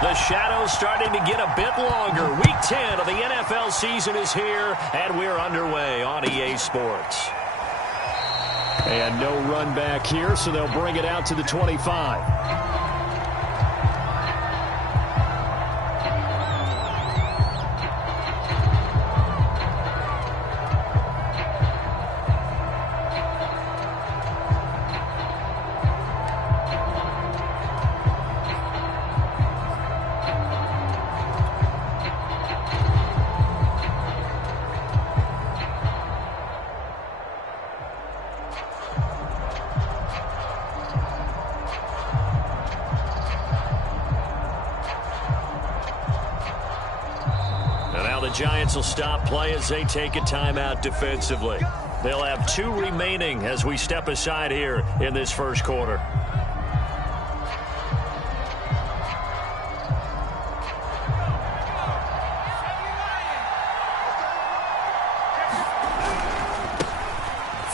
The shadow's starting to get a bit longer. Week 10 of the NFL season is here, and we're underway on EA Sports. And no run back here, so they'll bring it out to the 25. Giants will stop play as they take a timeout defensively. They'll have 2 remaining as we step aside here in this first quarter.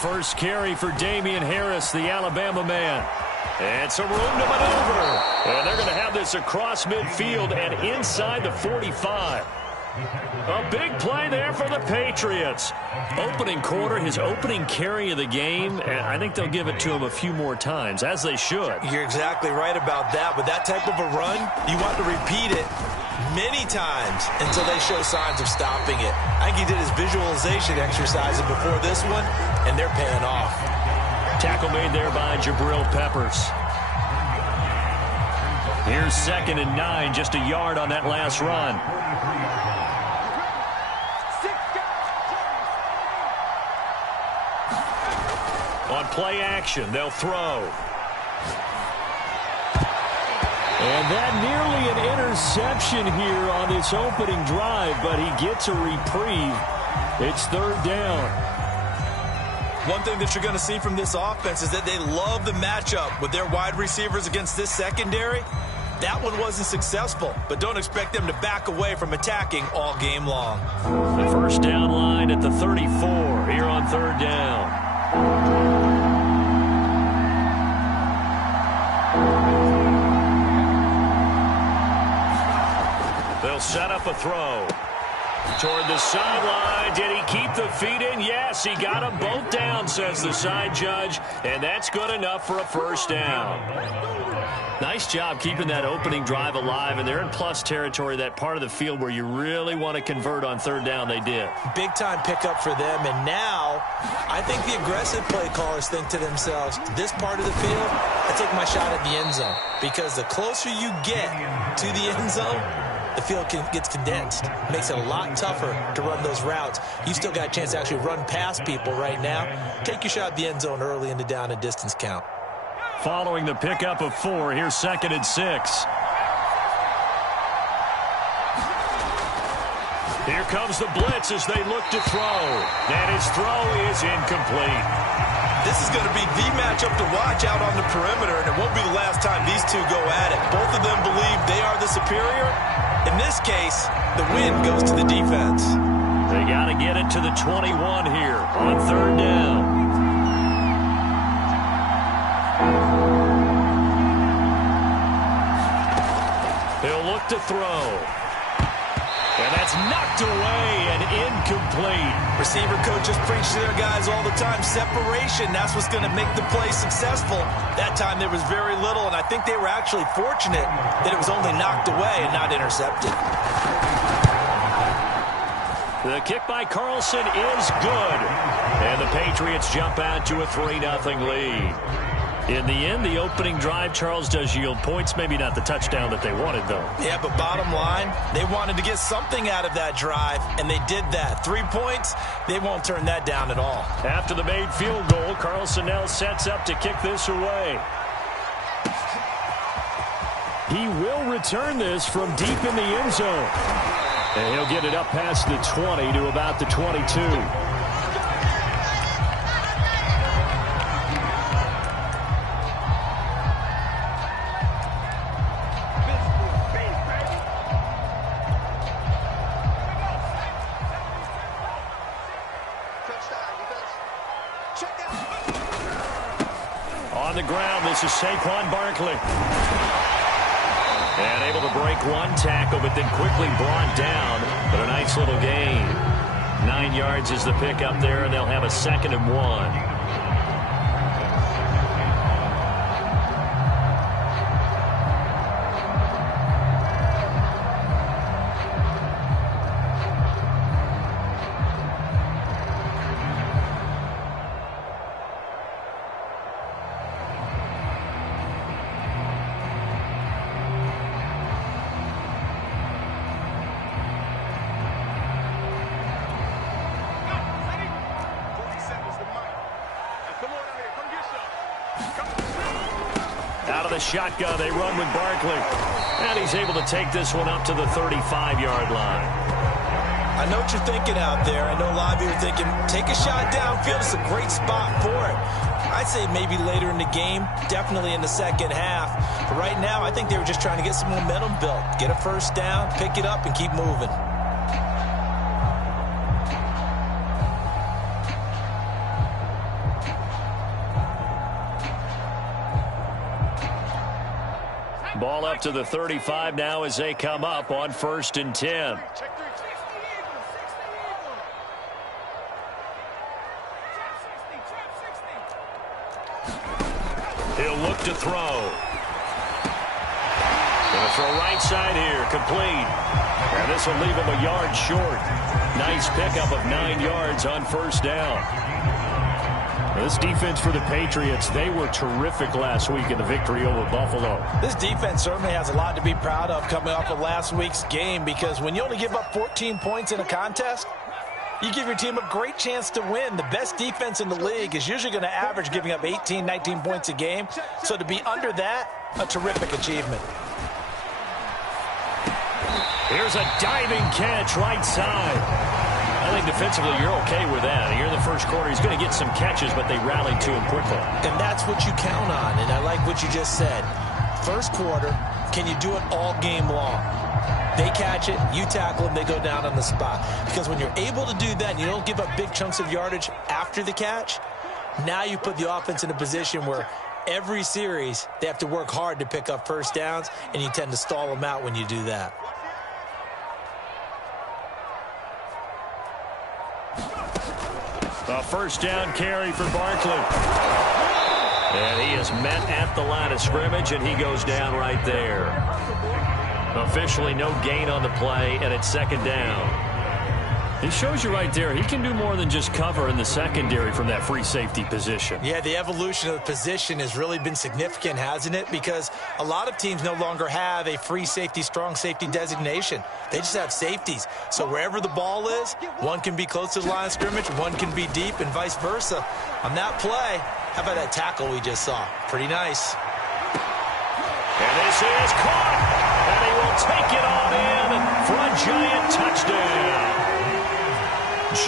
First carry for Damian Harris, the Alabama man. And some room to maneuver. And they're going to have this across midfield and inside the 45. A big play there for the Patriots. Opening quarter, his opening carry of the game, and I think they'll give it to him a few more times, as they should. You're exactly right about that. With that type of a run, you want to repeat it many times until they show signs of stopping it. I think he did his visualization exercises before this one, and they're paying off. Tackle made there by Jabril Peppers. Here's 2nd and 9, just a yard on that last run. On play action, they'll throw. And that nearly an interception here on this opening drive, but he gets a reprieve. It's 3rd down. One thing that you're going to see from this offense is that they love the matchup with their wide receivers against this secondary. That one wasn't successful, but don't expect them to back away from attacking all game long. The first down line at the 34 here on 3rd down. They'll set up a throw. Toward the sideline. Did he keep the feet in? Yes, he got them both down, says the side judge. And that's good enough for a first down. Nice job keeping that opening drive alive. And they're in plus territory, that part of the field where you really want to convert on 3rd down. They did. Big time pickup for them. And now I think the aggressive play callers think to themselves, this part of the field, I take my shot at the end zone. Because the closer you get to the end zone, the field gets condensed. Makes it a lot tougher to run those routes. You still got a chance to actually run past people right now. Take your shot at the end zone early in the down and distance count. Following the pickup of 4, here's 2nd and 6. Here comes the blitz as they look to throw. And his throw is incomplete. This is going to be the matchup to watch out on the perimeter, and it won't be the last time these two go at it. Both of them believe they are the superior. In this case, the win goes to the defense. They got to get it to the 21 here on 3rd down. He'll look to throw. And that's knocked away and incomplete. Receiver coaches preach to their guys all the time. Separation, that's what's going to make the play successful. That time there was very little, and I think they were actually fortunate that it was only knocked away and not intercepted. The kick by Carlson is good. And the Patriots jump out to a 3-0 lead. In the end, the opening drive, Charles, does yield points. Maybe not the touchdown that they wanted, though. Yeah, but bottom line, they wanted to get something out of that drive, and they did that. 3 points, they won't turn that down at all. After the made field goal, Carlson now sets up to kick this away. He will return this from deep in the end zone. And he'll get it up past the 20 to about the 22. On the ground, this is Saquon Barkley. And able to break one tackle, but then quickly brought down. But a nice little gain. 9 yards is the pickup there, and they'll have a 2nd and 1. Out of the shotgun, they run with Barkley. And he's able to take this one up to the 35-yard line. I know what you're thinking out there. I know a lot of you are thinking, take a shot downfield. It's a great spot for it. I'd say maybe later in the game, definitely in the second half. But right now, I think they were just trying to get some momentum built. Get a first down, pick it up, and keep moving. Ball up to the 35 now as they come up on 1st and 10. He'll look to throw. Going to throw right side here, complete. And this will leave him a yard short. Nice pickup of 9 yards on 1st down. This defense for the Patriots, they were terrific last week in the victory over Buffalo. This defense certainly has a lot to be proud of coming off of last week's game, because when you only give up 14 points in a contest, you give your team a great chance to win. The best defense in the league is usually going to average giving up 18, 19 points a game. So to be under that, a terrific achievement. Here's a diving catch right side. I think defensively you're okay with that. Here in the first quarter, he's going to get some catches, but they rallied to him quickly. And that's what you count on, and I like what you just said. First quarter, can you do it all game long? They catch it, you tackle them, they go down on the spot. Because when you're able to do that and you don't give up big chunks of yardage after the catch, now you put the offense in a position where every series they have to work hard to pick up first downs, and you tend to stall them out when you do that. A first down carry for Barkley. And he is met at the line of scrimmage, and he goes down right there. Officially no gain on the play, and it's 2nd down. He shows you right there, he can do more than just cover in the secondary from that free safety position. Yeah, the evolution of the position has really been significant, hasn't it? Because a lot of teams no longer have a free safety, strong safety designation. They just have safeties. So wherever the ball is, one can be close to the line of scrimmage, one can be deep, and vice versa. On that play, how about that tackle we just saw? Pretty nice. And this is caught, and he will take it on in for a Giant touchdown.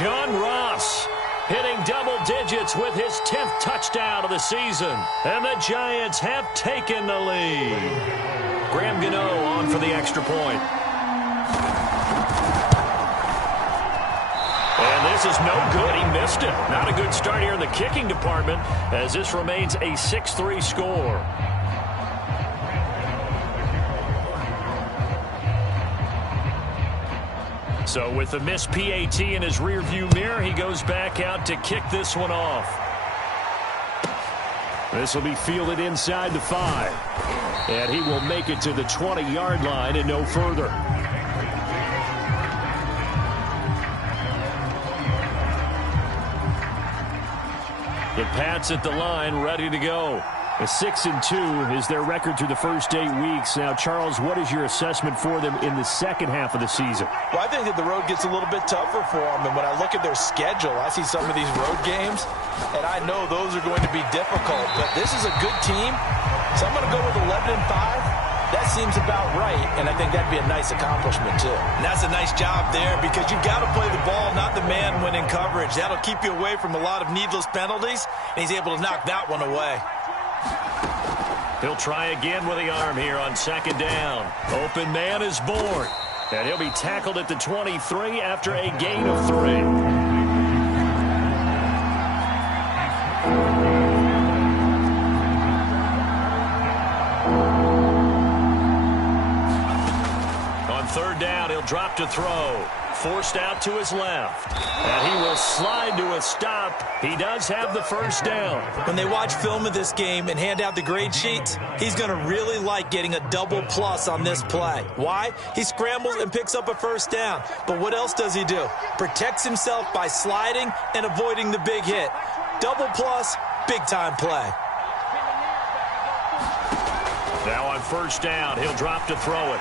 John Ross hitting double digits with his 10th touchdown of the season. And the Giants have taken the lead. Graham Gano on for the extra point. And this is no good. He missed it. Not a good start here in the kicking department, as this remains a 6-3 score. So with the missed PAT in his rearview mirror, he goes back out to kick this one off. This will be fielded inside the 5. And he will make it to the 20-yard line and no further. The Pats at the line, ready to go. A 6-2 is their record through the first 8 weeks. Now, Charles, what is your assessment for them in the second half of the season? Well, I think that the road gets a little bit tougher for them. And when I look at their schedule, I see some of these road games, and I know those are going to be difficult. But this is a good team, so I'm going to go with 11-5. That seems about right, and I think that'd be a nice accomplishment, too. And that's a nice job there, because you've got to play the ball, not the man when in coverage. That'll keep you away from a lot of needless penalties, and he's able to knock that one away. He'll try again with the arm here on 2nd down. Open man is born. And he'll be tackled at the 23 after a gain of 3. On third down, he'll drop to throw. Forced out to his left. And he will slide to a stop. He does have the first down. When they watch film of this game and hand out the grade sheets, he's going to really like getting a double plus on this play. Why? He scrambles and picks up a first down. But what else does he do? Protects himself by sliding and avoiding the big hit. Double plus, big-time play. Now on first down, he'll drop to throw it.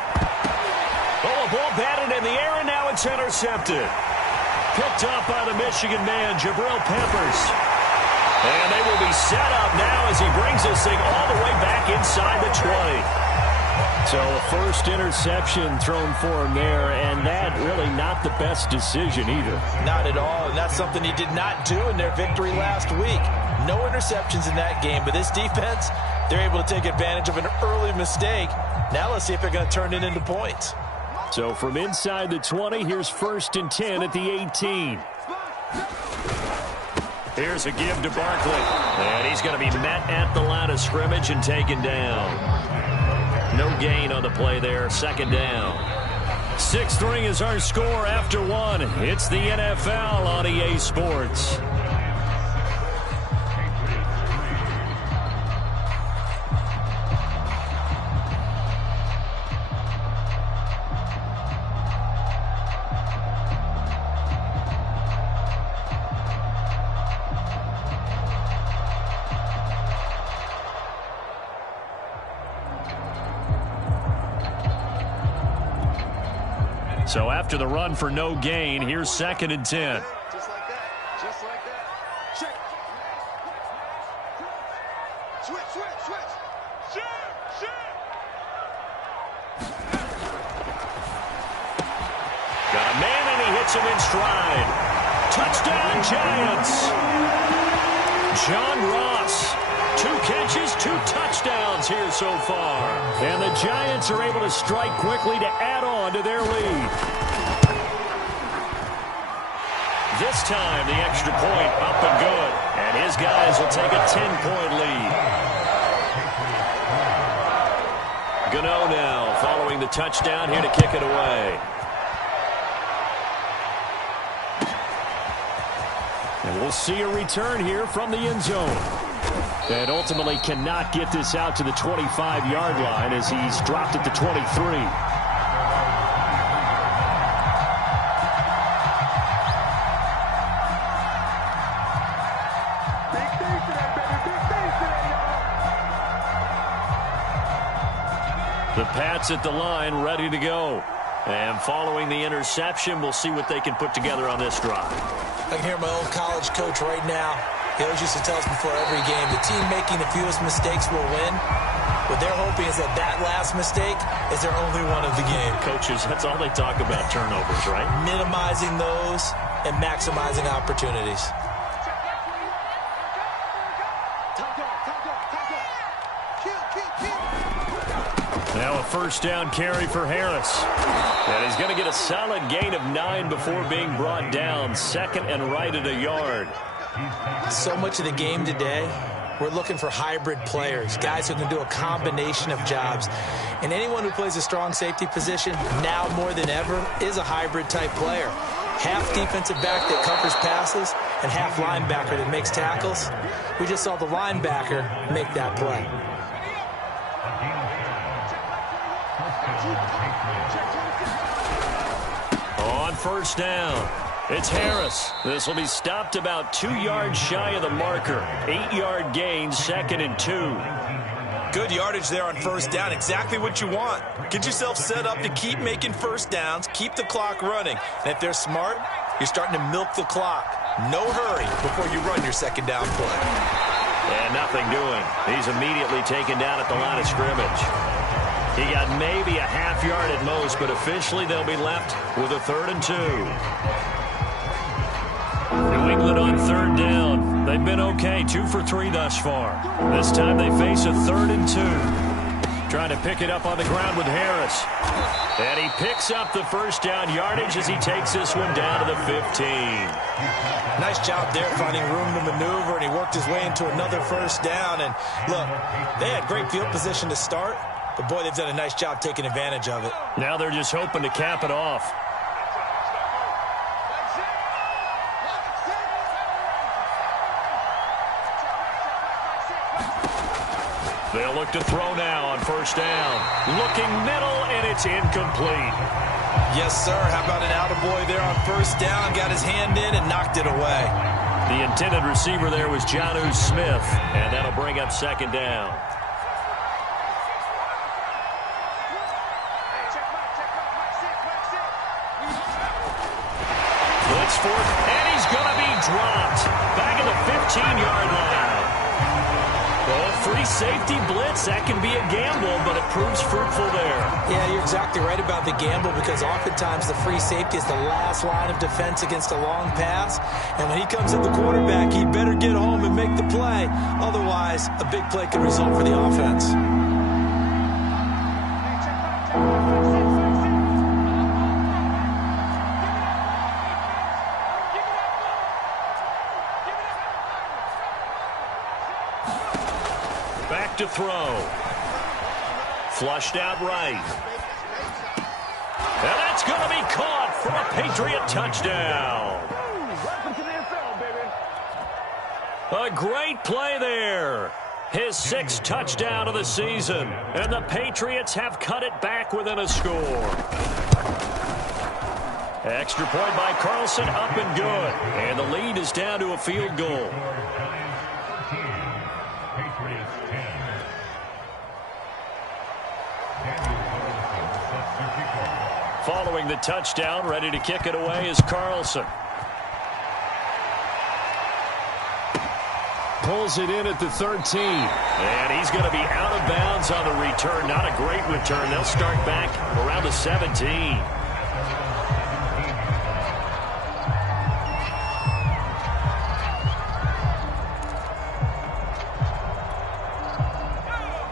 Oh, a ball batted in the air, and now it's intercepted. Picked up by the Michigan man, Jabril Peppers. And they will be set up now as he brings this thing all the way back inside the 20. So a first interception thrown for him there, and that really not the best decision either. Not at all, and that's something he did not do in their victory last week. No interceptions in that game, but this defense, they're able to take advantage of an early mistake. Now let's see if they're going to turn it into points. So from inside the 20, here's 1st and 10 at the 18. Here's a give to Barkley. And he's going to be met at the line of scrimmage and taken down. No gain on the play there. 2nd down. 6-3 is our score after 1. It's the NFL on EA Sports. So after the run for no gain, here's 2nd and 10. Just like that. Just like that. Check. Switch, switch, switch. Shift. Got a man, and he hits him in stride. Touchdown, Giants. John Ross. 2 catches, 2 touchdowns here so far. And the Giants are able to strike quickly to add on to their lead. This time, the extra point up and good. And his guys will take a 10-point lead. Gano now following the touchdown here to kick it away. And we'll see a return here from the end zone. And ultimately cannot get this out to the 25-yard line as he's dropped at the 23. The Pats at the line, ready to go. And following the interception, we'll see what they can put together on this drive. I can hear my old college coach right now. He always used to tell us before every game, the team making the fewest mistakes will win. What they're hoping is that that last mistake is their only one of the game. Coaches, that's all they talk about, turnovers, right? Minimizing those and maximizing opportunities. Now a first down carry for Harris. And he's going to get a solid gain of 9 before being brought down. 2nd and right at a yard. So much of the game today, we're looking for hybrid players, guys who can do a combination of jobs. And anyone who plays a strong safety position, now more than ever, is a hybrid type player. Half defensive back that covers passes and half linebacker that makes tackles. We just saw the linebacker make that play. On first down, it's Harris. This will be stopped about 2 yards shy of the marker. 8-yard gain, 2nd and 2. Good yardage there on first down. Exactly what you want. Get yourself set up to keep making first downs, keep the clock running. And if they're smart, you're starting to milk the clock. No hurry before you run your 2nd down play. And nothing doing. He's immediately taken down at the line of scrimmage. He got maybe a half yard at most, but officially they'll be left with a 3rd and 2. New England on 3rd down. They've been okay, 2 for 3 thus far. This time they face a 3rd and 2. Trying to pick it up on the ground with Harris. And he picks up the first down yardage as he takes this one down to the 15. Nice job there finding room to maneuver, and he worked his way into another first down. And look, they had great field position to start, But, boy, they've done a nice job taking advantage of it. Now they're just hoping to cap it off. They'll look to throw now on first down. Looking middle, and it's incomplete. Yes, sir. How about an attaboy there on first down? Got his hand in and knocked it away. The intended receiver there was Jonnu Smith, and that'll bring up second down. Blitz for it, and he's going to be dropped. Back at the 15-yard line. Well, free safety blitz, that can be a gamble, but it proves fruitful there. Yeah, you're exactly right about the gamble because oftentimes the free safety is the last line of defense against a long pass. And when he comes at the quarterback, he better get home and make the play. Otherwise, a big play can result for the offense. Back to throw. Flushed out right. And that's going to be caught for a Patriot touchdown. A great play there. His 6th touchdown of the season. And the Patriots have cut it back within a score. Extra point by Carlson, up and good. And the lead is down to a field goal. Following the touchdown, ready to kick it away is Carlson. Pulls it in at the 13. And he's going to be out of bounds on the return. Not a great return. They'll start back around the 17.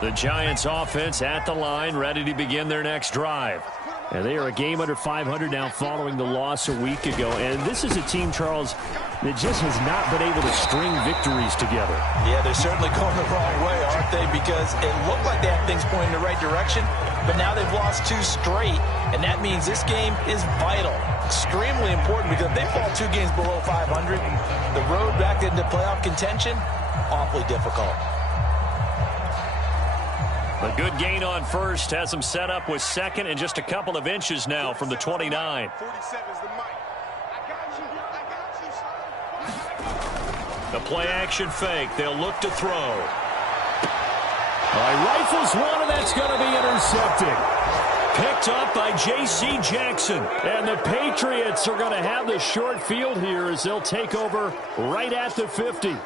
The Giants offense at the line, ready to begin their next drive. And they are a game under 500 now following the loss a week ago. And this is a team, Charles, that just has not been able to string victories together. Yeah, they're certainly going the wrong way, aren't they? Because it looked like they had things pointing in the right direction, but now they've lost 2 straight. And that means this game is vital, extremely important, because if they fall 2 games below 500, the road back into playoff contention, awfully difficult. A good gain on first has them set up with second and just a couple of inches now from the 29. 47's the mic. I got you. The play action fake. They'll look to throw. Rifles one, and that's going to be intercepted. Picked up by J.C. Jackson. And the Patriots are going to have the short field here as they'll take over right at the 50.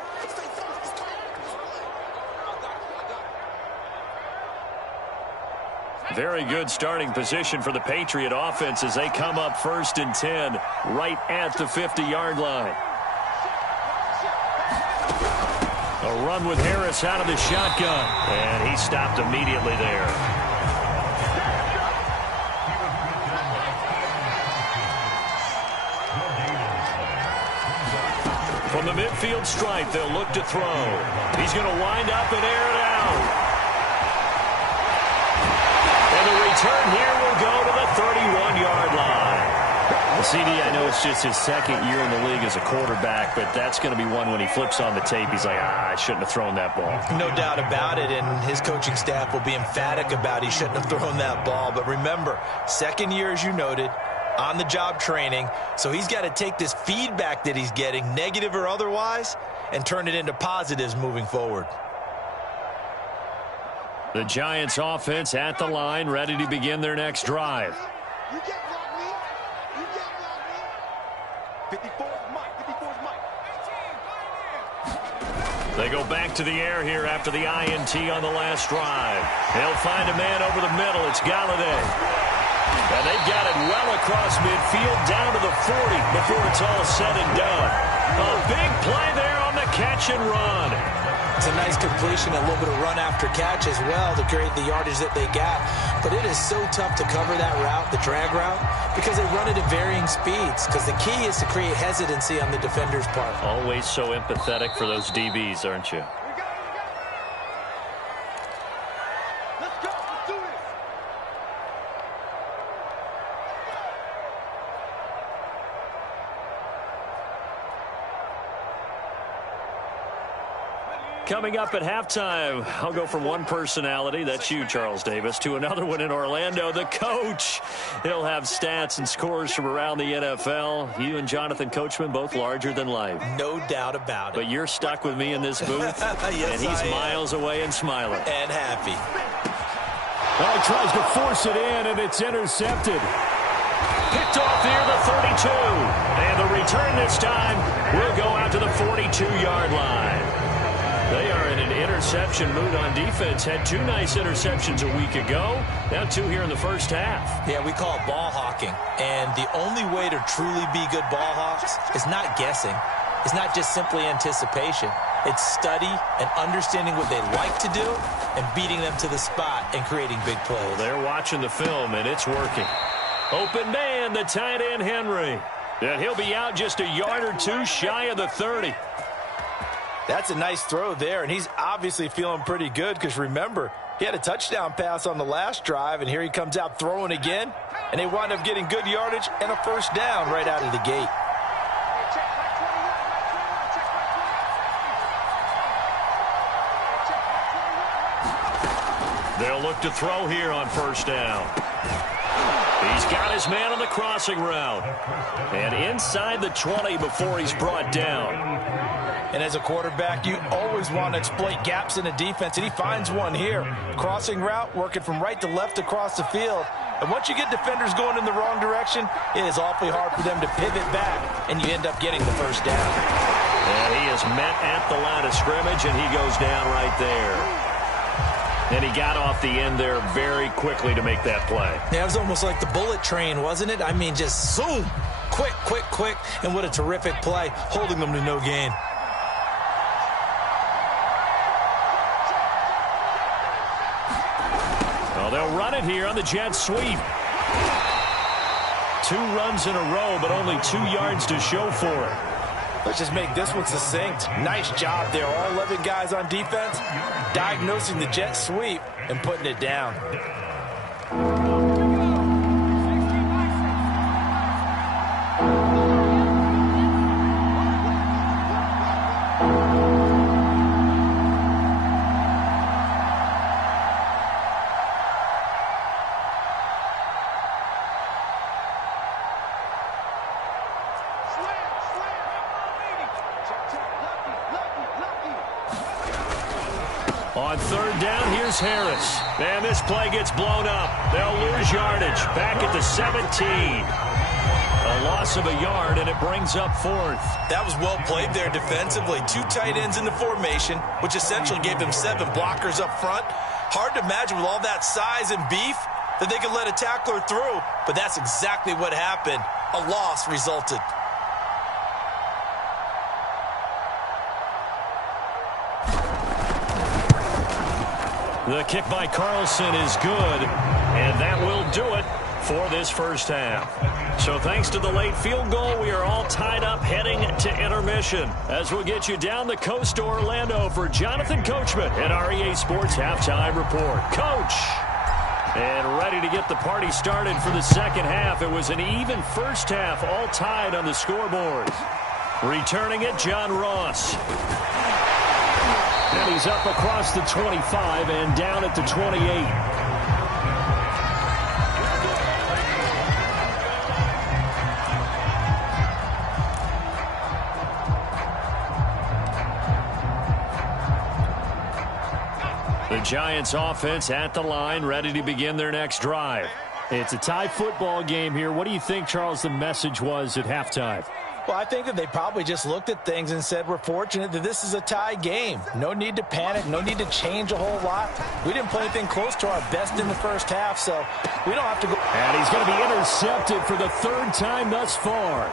Very good starting position for the Patriot offense as they come up 1st and 10 right at the 50-yard line. A run with Harris out of the shotgun, and he stopped immediately there. From the midfield stripe, they'll look to throw. He's going to wind up and air it out. And the return here will go to the 31-yard line. Well, CD, I know it's just his 2nd year in the league as a quarterback, but that's going to be one when he flips on the tape. He's like, I shouldn't have thrown that ball. No doubt about it, and his coaching staff will be emphatic about he shouldn't have thrown that ball. But remember, 2nd year, as you noted, on-the-job training, so he's got to take this feedback that he's getting, negative or otherwise, and turn it into positives moving forward. The Giants offense at the line, ready to begin their next drive. You can't block me. You can't block me. 54's Mike. 54's Mike. They go back to the air here after the INT on the last drive. They'll find a man over the middle. It's Galladay. And they've got it well across midfield down to the 40 before it's all said and done. A big play there on the catch and run. It's a nice completion, a little bit of run after catch as well to create the yardage that they got. But it is so tough to cover that route, the drag route, because they run it at varying speeds. Because the key is to create hesitancy on the defender's part. Always so empathetic for those DBs, aren't you? Let's go. Let's do it. Coming up at halftime, I'll go from one personality, that's you, Charles Davis, to another one in Orlando, the coach. He'll have stats and scores from around the NFL. You and Jonathan Coachman, both larger than life. No doubt about it. But you're stuck with me in this booth, yes, and he's miles away and smiling. And happy. Well, he tries to force it in, and it's intercepted. Picked off near the 32. And the return this time will go out to the 42-yard line. They are in an interception mood on defense. Had 2 nice interceptions a week ago. Now 2 here in the first half. Yeah, we call it ball hawking. And the only way to truly be good ball hawks is not guessing. It's not just simply anticipation. It's study and understanding what they like to do and beating them to the spot and creating big plays. Well, they're watching the film, and it's working. Open man, the tight end, Henry. And he'll be out just a yard or 2 shy of the 30. That's a nice throw there, and he's obviously feeling pretty good because, remember, he had a touchdown pass on the last drive, and here he comes out throwing again, and they wind up getting good yardage and a first down right out of the gate. They'll look to throw here on first down. He's got his man on the crossing route. And inside the 20 before he's brought down. And as a quarterback, you always want to exploit gaps in the defense, and he finds one here. Crossing route, working from right to left across the field. And once you get defenders going in the wrong direction, it is awfully hard for them to pivot back, and you end up getting the first down. And he is met at the line of scrimmage, and he goes down right there. And he got off the end there very quickly to make that play. Yeah, it was almost like the bullet train, wasn't it? I mean, just zoom. Quick, quick, quick. And what a terrific play, holding them to no gain. Well, they'll run it here on the jet sweep. 2 runs in a row, but only 2 yards to show for it. Let's just make this one succinct. Nice job there. All 11 guys on defense diagnosing the jet sweep and putting it down. On third down, here's Harris. And this play gets blown up. They'll lose yardage. Back at the 17. A loss of a yard, and it brings up 4th. That was well played there defensively. 2 tight ends in the formation, which essentially gave them 7 blockers up front. Hard to imagine with all that size and beef that they could let a tackler through. But that's exactly what happened. A loss resulted. The kick by Carlson is good, and that will do it for this first half. So thanks to the late field goal, we are all tied up heading to intermission. As we'll get you down the coast to Orlando for Jonathan Coachman at our EA Sports Halftime Report. Coach! And ready to get the party started for the second half. It was an even first half, all tied on the scoreboard. Returning it, John Ross. And he's up across the 25 and down at the 28. The Giants offense at the line, ready to begin their next drive. It's a tie football game here. What do you think, Charles, the message was at halftime? Well, I think that they probably just looked at things and said, we're fortunate that this is a tie game. No need to panic. No need to change a whole lot. We didn't play anything close to our best in the first half, so we don't have to go. And he's going to be intercepted for the 3rd time thus far.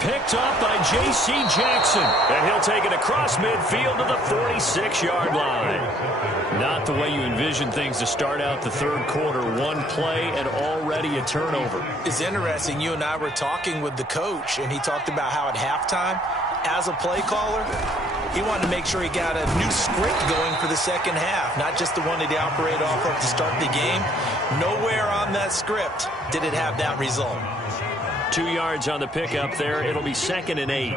Picked up by J.C. Jackson. And he'll take it across midfield to the 46-yard line. Not the way you envision things to start out the 3rd quarter. 1 play and already a turnover. It's interesting. You and I were talking with the coach, and he talked about how at halftime, as a play caller, he wanted to make sure he got a new script going for the second half, not just the one that he operated off of to start the game. Nowhere on that script did it have that result. 2 yards on the pickup there. It'll be 2nd and 8.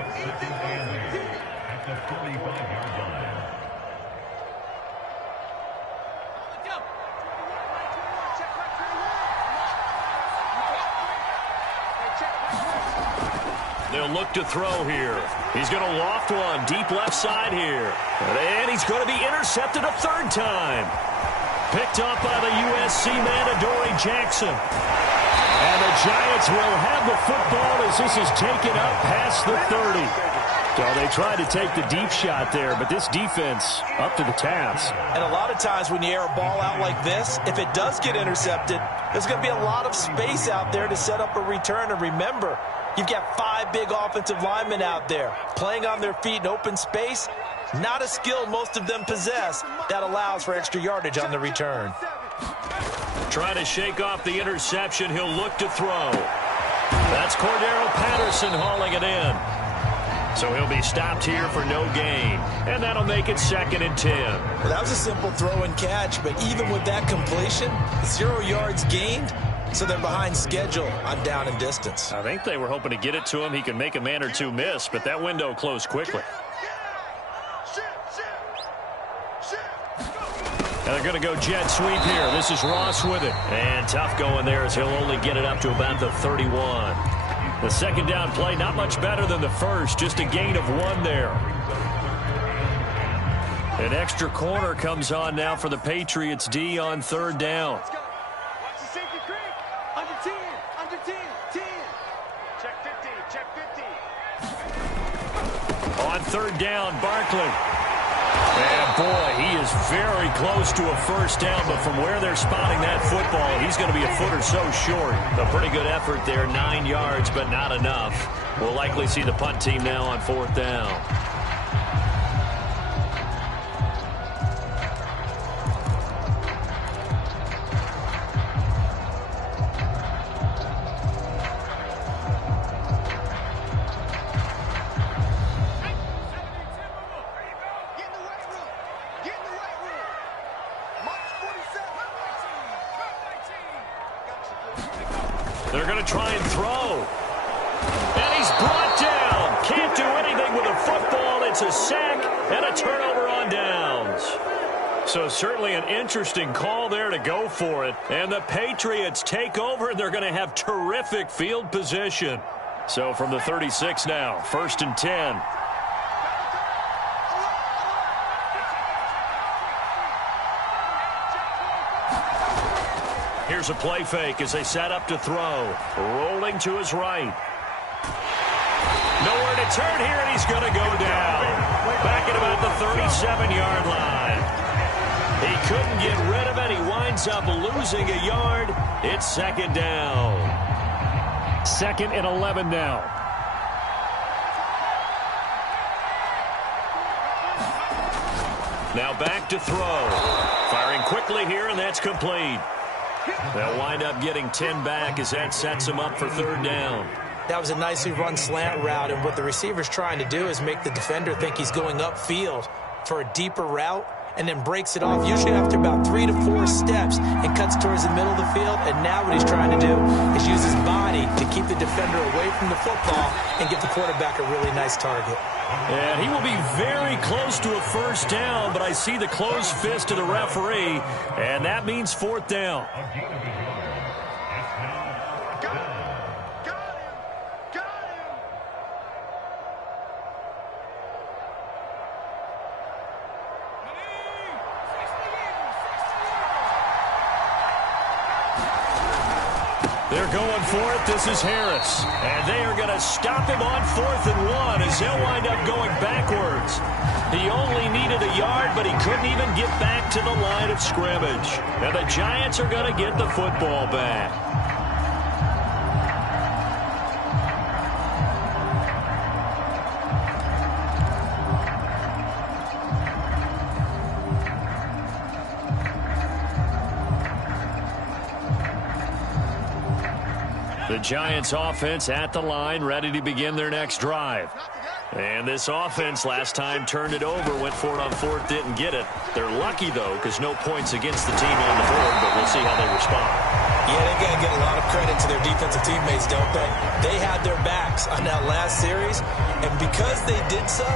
He'll look to throw here. He's going to loft one deep left side here. And he's going to be intercepted a third time. Picked up by the USC man, Adoree Jackson. And the Giants will have the football as this is taken up past the 30. So they tried to take the deep shot there, but this defense up to the task. And a lot of times when you air a ball out like this, if it does get intercepted, there's going to be a lot of space out there to set up a return. And remember, you've got 5 big offensive linemen out there playing on their feet in open space. Not a skill most of them possess that allows for extra yardage on the return. Trying to shake off the interception. He'll look to throw. That's Cordero Patterson hauling it in. So he'll be stopped here for no gain. And that'll make it 2nd and 10. Well, that was a simple throw and catch, but even with that completion, 0 yards gained, so they're behind schedule on down and distance. I think they were hoping to get it to him. He could make a man or two miss, but that window closed quickly. And they're going to go jet sweep here. This is Ross with it. And tough going there as he'll only get it up to about the 31. The second down play, not much better than the first. Just a gain of 1 there. An extra corner comes on now for the Patriots D on 3rd down. Watch the safety creek. Under 10. Under 10. 10. Check 50. Check 50. On 3rd down, Barkley. And boy, he is very close to a first down, but from where they're spotting that football, he's going to be a foot or so short. A pretty good effort there, 9 yards, but not enough. We'll likely see the punt team now on 4th down. They're going to try and throw. And he's brought down. Can't do anything with a football. It's a sack and a turnover on downs. So certainly an interesting call there to go for it. And the Patriots take over, and they're going to have terrific field position. So from the 36 now, 1st and 10. Here's a play fake as they set up to throw. Rolling to his right. Nowhere to turn here, and he's going to go down. Back at about the 37-yard line. He couldn't get rid of it. He winds up losing a yard. It's 2nd down. 2nd and 11 now. Now back to throw. Firing quickly here, and that's complete. They'll wind up getting 10 back as that sets them up for 3rd down. That was a nicely run slant route, and what the receiver's trying to do is make the defender think he's going upfield for a deeper route, and then breaks it off, usually after about 3 to 4 steps, and cuts towards the middle of the field. And now what he's trying to do is use his body to keep the defender away from the football and give the quarterback a really nice target. And he will be very close to a first down, but I see the closed fist of the referee, and that means 4th down. They're going for it. This is Harris. And they are going to stop him on 4th and 1 as he'll wind up going backwards. He only needed a yard, but he couldn't even get back to the line of scrimmage. And the Giants are going to get the football back. The Giants offense at the line, ready to begin their next drive. And this offense last time turned it over, went for it on 4th, didn't get it. They're lucky, though, because no points against the team on the board, but we'll see how they respond. Yeah, they got to get a lot of credit to their defensive teammates, don't they? They had their backs on that last series, and because they did so,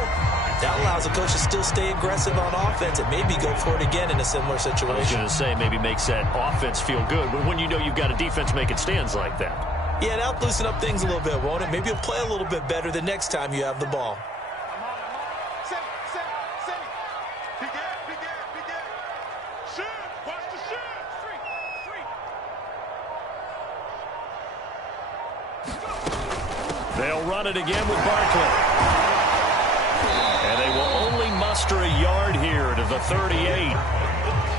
that allows the coach to still stay aggressive on offense and maybe go for it again in a similar situation. I was going to say maybe makes that offense feel good, but when you know you've got a defense making stands like that. Yeah, that'll loosen up things a little bit, won't it? Maybe you'll play a little bit better the next time you have the ball. They'll run it again with Barkley. And they will only muster a yard here to the 38.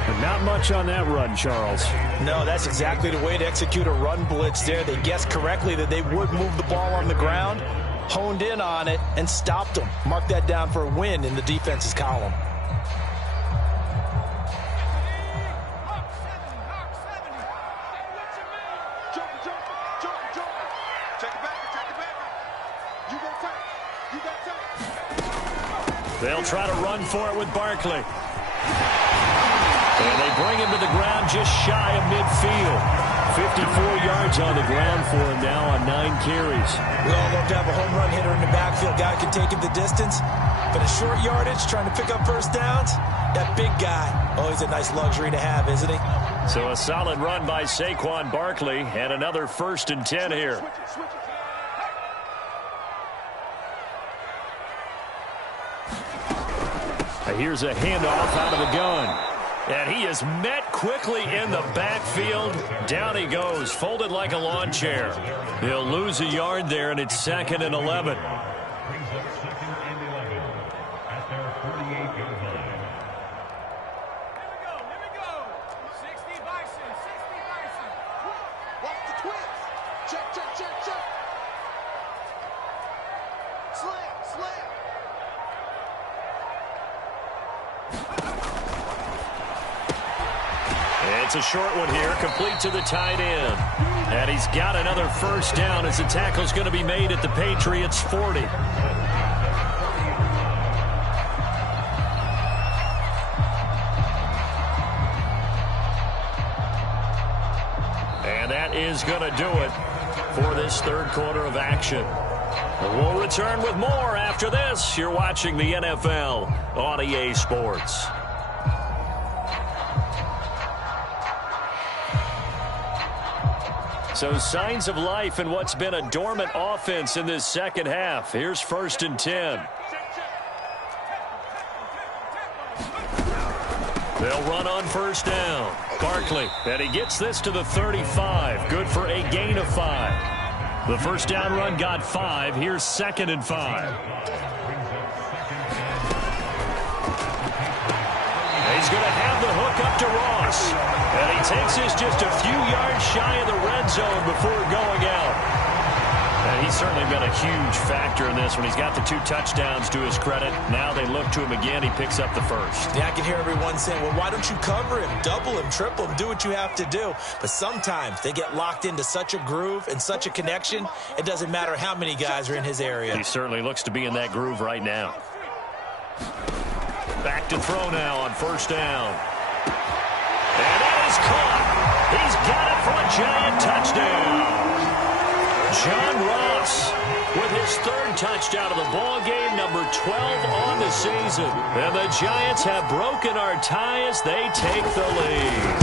But not much on that run, Charles. No, that's exactly the way to execute a run blitz there. They guessed correctly that they would move the ball on the ground, honed in on it, and stopped them. Mark that down for a win in the defense's column. They'll try to run for it with Barkley. And they bring him to the ground just shy of midfield. 54 yards on the ground for him now on 9 carries. We all love to have a home run hitter in the backfield. Guy can take him the distance. But a short yardage, trying to pick up first downs, that big guy, always a nice luxury to have, isn't he? So a solid run by Saquon Barkley and another 1st and 10 here. Here's a handoff out of the gun. And he is met quickly in the backfield. Down he goes, folded like a lawn chair. He'll lose a yard there, and it's 2nd and 11. It's a short one here, complete to the tight end. And he's got another 1st down as the tackle's going to be made at the Patriots' 40. And that is going to do it for this 3rd quarter of action. We'll return with more after this. You're watching the NFL on EA Sports. So signs of life in what's been a dormant offense in this 2nd half. Here's 1st and 10. They'll run on 1st down. Barkley, and he gets this to the 35. Good for a gain of 5. The 1st down run got 5. Here's 2nd and 5. He's going to have the hook up to Ross. And he takes this just a few yards shy of the red zone before going out. And he's certainly been a huge factor in this when he's got the 2 touchdowns to his credit. Now they look to him again. He picks up the 1st. Yeah, I can hear everyone saying, well, why don't you cover him, double him, triple him, do what you have to do. But sometimes they get locked into such a groove and such a connection, it doesn't matter how many guys are in his area. He certainly looks to be in that groove right now. Back to throw now on 1st down. And that is caught. He's got it for a giant touchdown. John Ross with his 3rd touchdown of the ball game, number 12 on the season. And the Giants have broken our tie as they take the lead.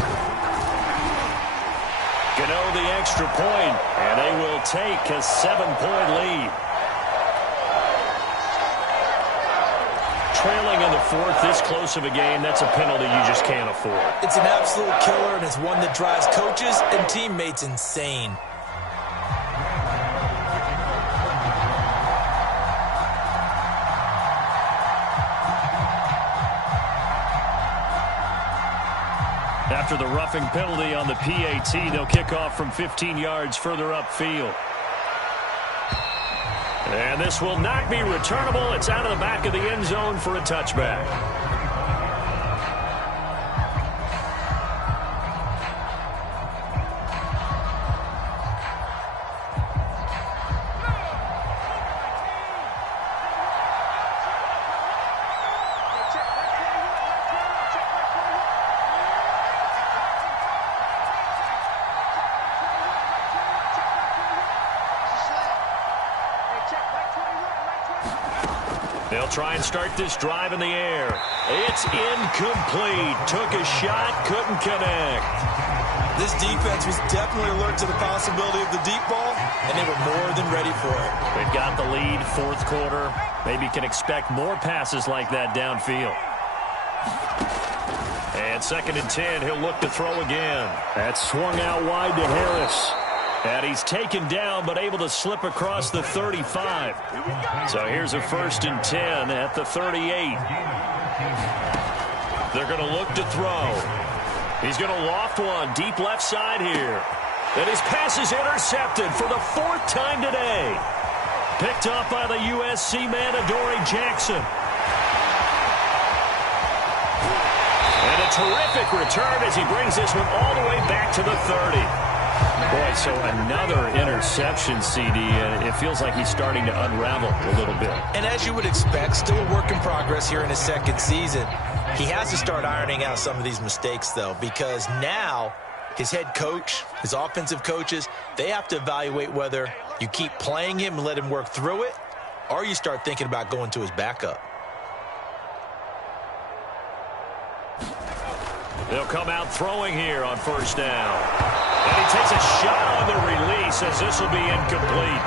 Gano the extra point, and they will take a 7-point lead. Trailing in the 4th, this close of a game, that's a penalty you just can't afford. It's an absolute killer, and it's one that drives coaches and teammates insane. After the roughing penalty on the PAT, they'll kick off from 15 yards further upfield. And this will not be returnable. It's out of the back of the end zone for a touchback. They'll try and start this drive in the air. It's incomplete. Took a shot, couldn't connect. This defense was definitely alert to the possibility of the deep ball, and they were more than ready for it. They've got the lead, fourth quarter. Maybe can expect more passes like that downfield. And 2nd and 10, he'll look to throw again. That's swung out wide to Harris. And he's taken down, but able to slip across the 35. So here's a 1st and 10 at the 38. They're going to look to throw. He's going to loft one deep left side here. And his pass is intercepted for the 4th time today. Picked up by the USC man, Adoree Jackson. And a terrific return as he brings this one all the way back to the 30. Boy, so another interception, CD, and it feels like he's starting to unravel a little bit. And as you would expect, still a work in progress here in his 2nd season. He has to start ironing out some of these mistakes, though, because now his head coach, his offensive coaches, they have to evaluate whether you keep playing him and let him work through it, or you start thinking about going to his backup. They'll come out throwing here on 1st down. And he takes a shot on the release as this will be incomplete.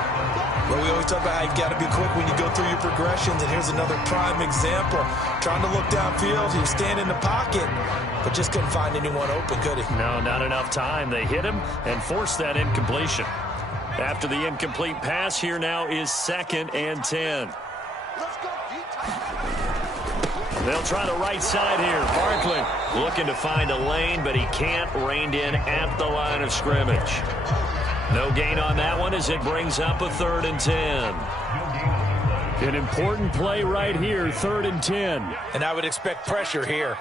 Well, we always talk about how you've got to be quick when you go through your progressions, and here's another prime example. Trying to look downfield, he was standing in the pocket, but just couldn't find anyone open, could he? No, not enough time. They hit him and forced that incompletion. After the incomplete pass, here now is 2nd and 10. Let's go, They'll try the right side here. Barkley looking to find a lane, but he can't. Reined in at the line of scrimmage. No gain on that one as it brings up a 3rd and 10. An important play right here, 3rd and 10. And I would expect pressure here.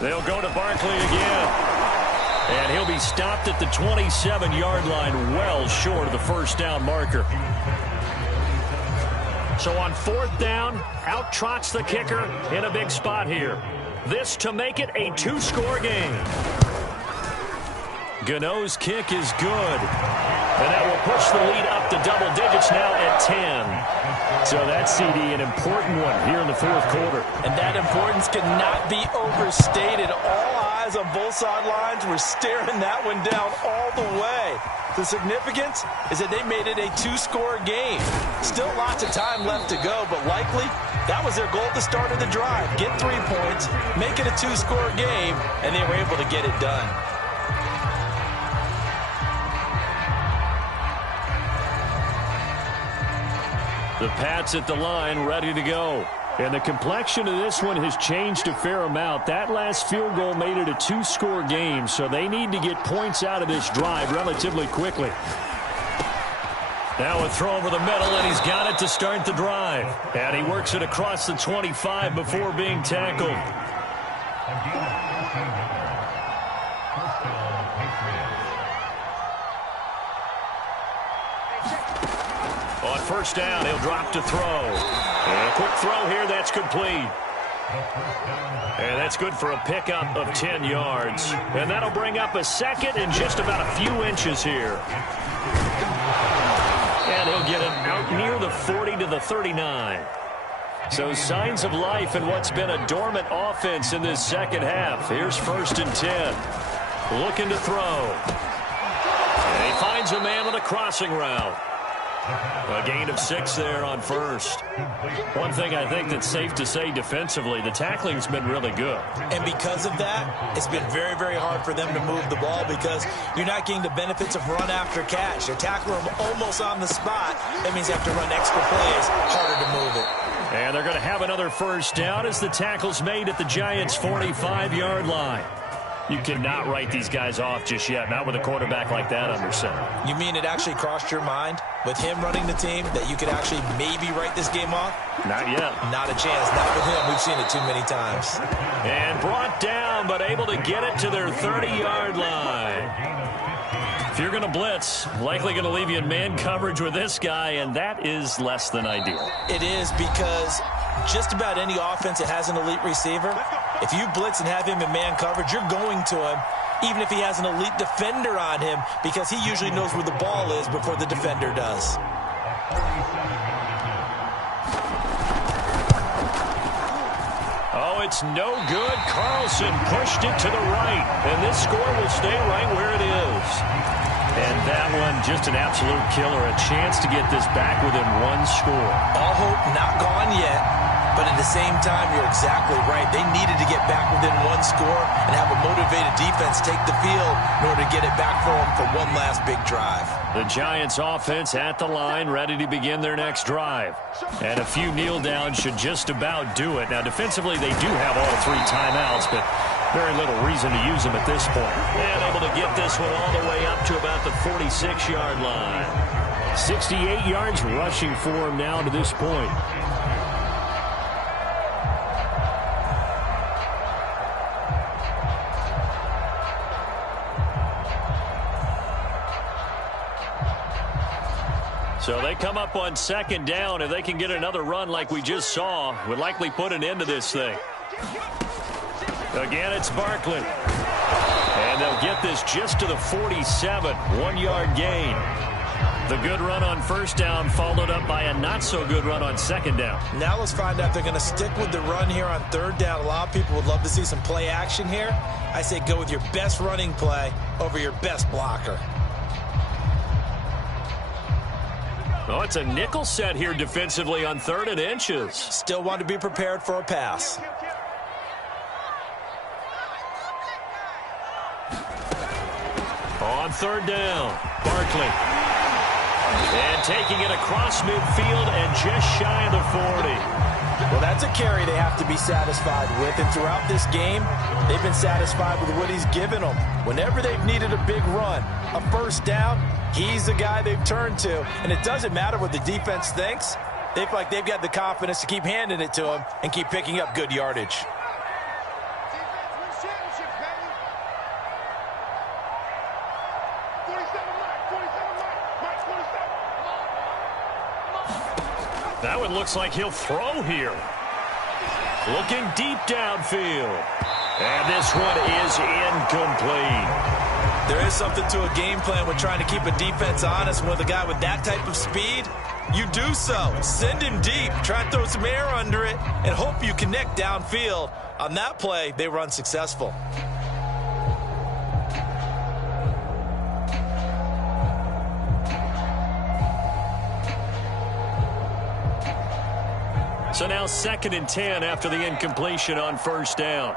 They'll go to Barkley again. And he'll be stopped at the 27-yard line, well short of the 1st down marker. So on 4th down, out trots the kicker in a big spot here. This to make it a 2-score game. Gano's kick is good. And that will push the lead up to double digits now at 10. So that's, CD, an important one here in the 4th quarter. And that importance cannot be overstated. All eyes on both sidelines were staring that one down all the way. The significance is that they made it a 2-score game. Still lots of time left to go, but likely that was their goal at the start of the drive. Get 3 points, make it a 2-score game, and they were able to get it done. The Pats at the line, ready to go. And the complexion of this one has changed a fair amount. That last field goal made it a 2-score game, so they need to get points out of this drive relatively quickly. Now a throw over the middle, and he's got it to start the drive. And he works it across the 25 before being tackled. On 1st down, he'll drop to throw. And a quick throw here, that's complete. And that's good for a pickup of 10 yards. And that'll bring up a 2nd and just about a few inches here. And he'll get him out near the 40 to the 39. So signs of life in what's been a dormant offense in this 2nd half. Here's 1st and 10. Looking to throw. And he finds a man on a crossing route. A gain of 6 there on 1st. One thing I think that's safe to say defensively, the tackling's been really good. And because of that, it's been very, very hard for them to move the ball because you're not getting the benefits of run after catch. They're tackling them almost on the spot. That means they have to run extra plays, harder to move it. And they're going to have another 1st down as the tackle's made at the Giants' 45-yard line. You cannot write these guys off just yet, not with a quarterback like that under center. You mean it actually crossed your mind with him running the team that you could actually maybe write this game off? Not yet. Not a chance. Not with him. We've seen it too many times. And brought down, but able to get it to their 30-yard line. If you're going to blitz, likely going to leave you in man coverage with this guy, and that is less than ideal. It is because just about any offense that has an elite receiver, if you blitz and have him in man coverage, you're going to him, even if he has an elite defender on him, because he usually knows where the ball is before the defender does. Oh, it's no good. Carlson pushed it to the right, and this score will stay right where it is. that one. Just an absolute killer. A chance to get this back within one score. All hope not gone yet, but at the same time, you're exactly right. They needed to get back within one score and have a motivated defense take the field in order to get it back for them for one last big drive. The Giants offense at the line, ready to begin their next drive. And a few kneel downs should just about do it. Now, defensively, they do have all 3 timeouts, but very little reason to use them at this point. And able to get this one all the way up to about the 46-yard line. 68 yards rushing for him now to this point. So they come up on 2nd down. If they can get another run like we just saw, would likely put an end to this thing. Again, it's Barkley. And they'll get this just to the 47. 1-yard gain. The good run on 1st down followed up by a not-so-good run on 2nd down. Now let's find out if they're going to stick with the run here on 3rd down. A lot of people would love to see some play action here. I say go with your best running play over your best blocker. Oh, it's a nickel set here defensively on 3rd and inches. Still want to be prepared for a pass. On 3rd down, Barkley. And taking it across midfield and just shy of the 40. Well, that's a carry they have to be satisfied with. And throughout this game, they've been satisfied with what he's given them. Whenever they've needed a big run, a 1st down, he's the guy they've turned to. And it doesn't matter what the defense thinks. They feel like they've got the confidence to keep handing it to him and keep picking up good yardage. That one looks like he'll throw here. Looking deep downfield. And this one is incomplete. There is something to a game plan with trying to keep a defense honest. With a guy with that type of speed, you do so. Send him deep. Try and throw some air under it and hope you connect downfield. On that play, they run successful. So now 2nd and 10 after the incompletion on 1st down.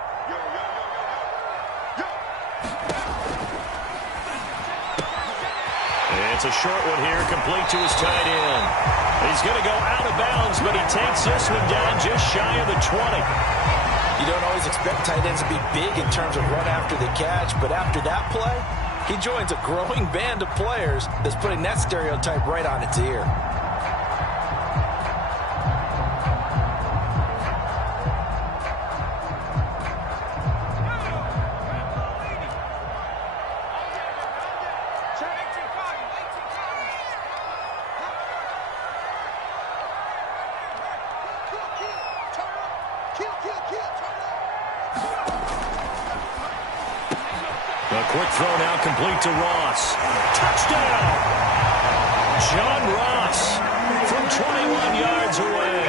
It's a short one here, complete to his tight end. He's going to go out of bounds, but he takes this one down just shy of the 20. You don't always expect tight ends to be big in terms of run after the catch, but after that play, he joins a growing band of players that's putting that stereotype right on its ear. Quick throw now complete to Ross. Touchdown! John Ross from 21 yards away.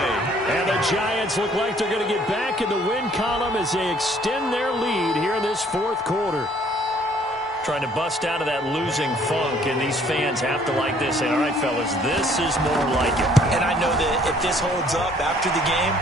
And the Giants look like they're going to get back in the win column as they extend their lead here in this 4th quarter. Trying to bust out of that losing funk, and these fans have to like this. Say, all right, fellas, this is more like it. And I know that if this holds up after the game,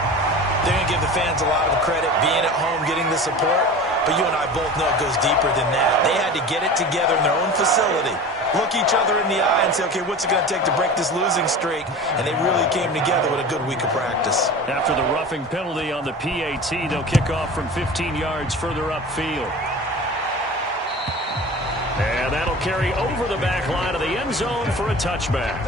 they're going to give the fans a lot of credit, being at home, getting the support. But you and I both know it goes deeper than that. They had to get it together in their own facility, look each other in the eye and say, okay, what's it going to take to break this losing streak? And they really came together with a good week of practice. After the roughing penalty on the PAT, they'll kick off from 15 yards further upfield. And that'll carry over the back line of the end zone for a touchback.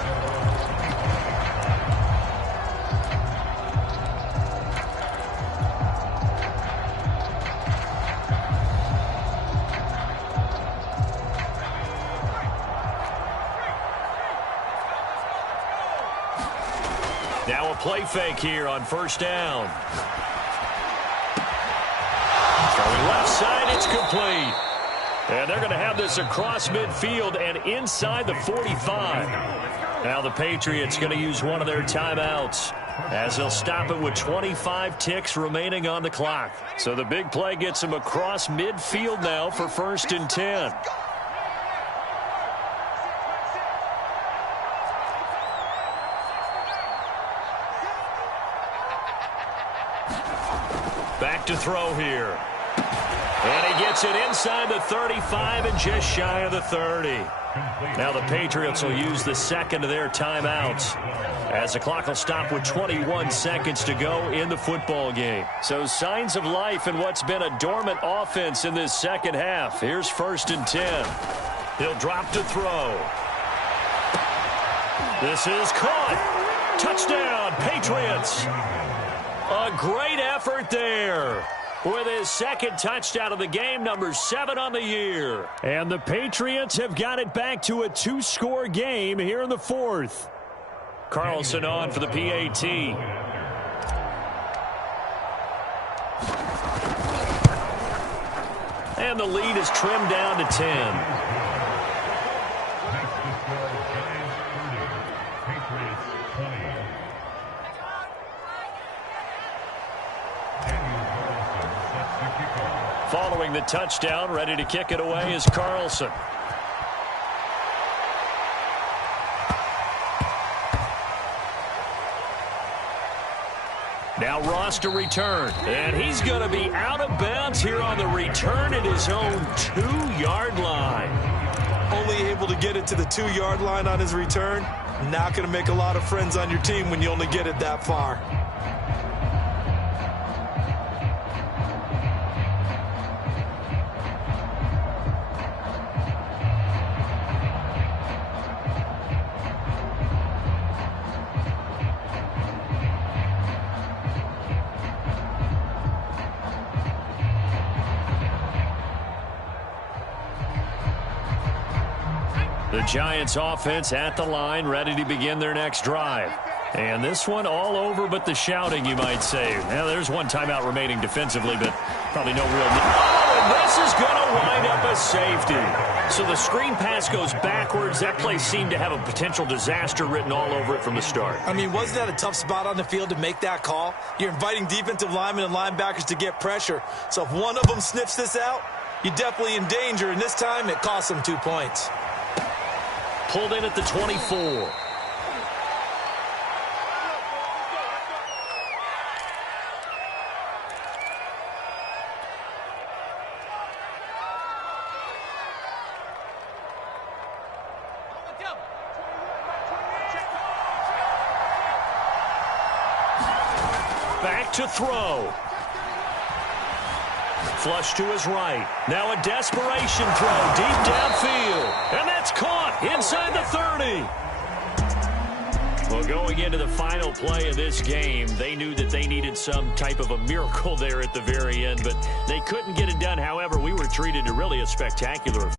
Now a play fake here on 1st down. Throwing left side, it's complete. And they're going to have this across midfield and inside the 45. Now the Patriots going to use one of their timeouts as they'll stop it with 25 ticks remaining on the clock. So the big play gets them across midfield now for 1st and 10. back to throw here. And he gets it inside the 35 and just shy of the 30. Now the Patriots will use the second of their timeouts as the clock will stop with 21 seconds to go in the football game. So signs of life in what's been a dormant offense in this second half. Here's 1st and 10. He'll drop to throw. This is caught. Touchdown, Patriots. A great effort there. With his second touchdown of the game, number 7 on the year. And the Patriots have got it back to a 2-score game here in the 4th. Carlson on for the PAT. And the lead is trimmed down to 10. Following the touchdown, ready to kick it away is Carlson. Now Ross to return, and he's going to be out of bounds here on the return at his own 2-yard line. Only able to get it to the 2-yard line on his return. Not going to make a lot of friends on your team when you only get it that far. The Giants offense at the line, ready to begin their next drive. And this one all over but the shouting, you might say. Now, there's one timeout remaining defensively, but probably no real need. Oh, and this is going to wind up a safety. So the screen pass goes backwards. That play seemed to have a potential disaster written all over it from the start. I mean, wasn't that a tough spot on the field to make that call? You're inviting defensive linemen and linebackers to get pressure. So if one of them sniffs this out, you're definitely in danger. And this time, it cost them 2 points. Pulled in at the 24. Back to throw. Flush to his right. Now a desperation throw deep downfield. And that's caught inside the 30. Well, going into the final play of this game, they knew that they needed some type of a miracle there at the very end, but they couldn't get it done. However, we were treated to really a spectacular